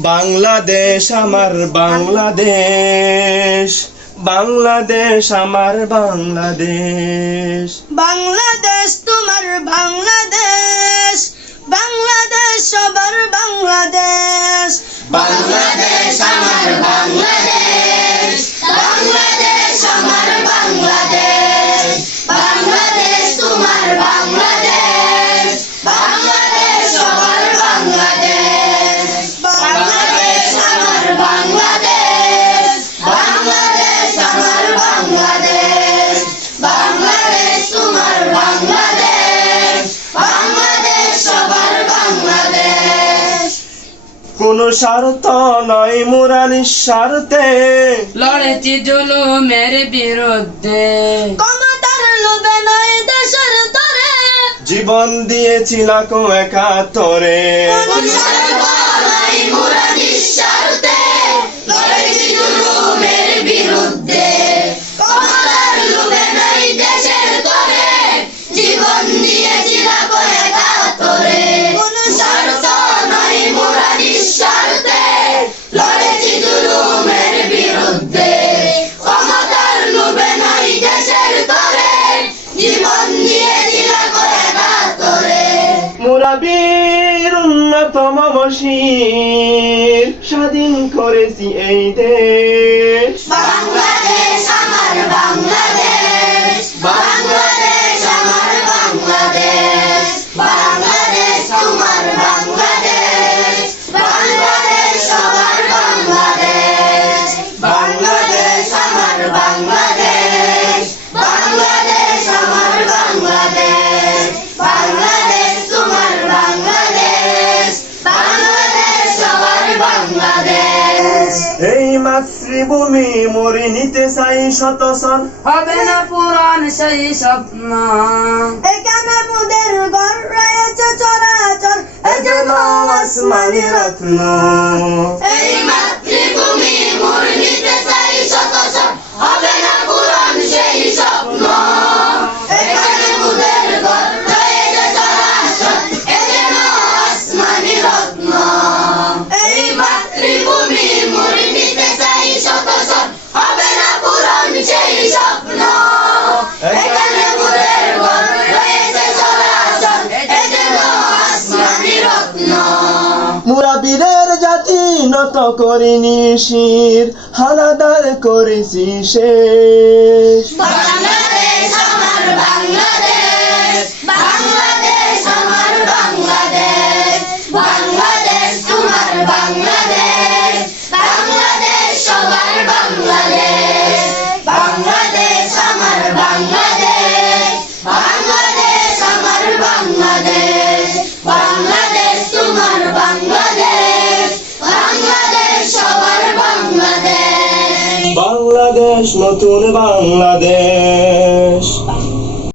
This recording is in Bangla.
বাংলাদেশ আমার বাংলাদেশ বাংলাদেশ আমার বাংলাদেশ। বাংলাদেশ তোমার বাংলাদেশ বাংলাদেশ কোন স্বার্থ নয় মোরা নিঃস্বার্থে লড়েছি জুলুমের বিরুদ্ধে। ক্ষমতার লোভে নয় দেশের তরে। জীবন দিয়েছি লাখো একাত্তরে। জীবন বসির স্বাধীন করেছি এই দেশ। বাংলাদেশ মাতৃভূমি মরি নিতে চাই শতসন। হবে না পুরাণ সেই স্বপ্ন। এখানে মুদের ঘর রয়েছে চরাচর এ যেন আসমানি রত্ন। এই জাতি নত করিনি শির হানাদার করেছি শেষ। বাংলাদেশ বাংলাদেশ নতুন বাংলাদেশ।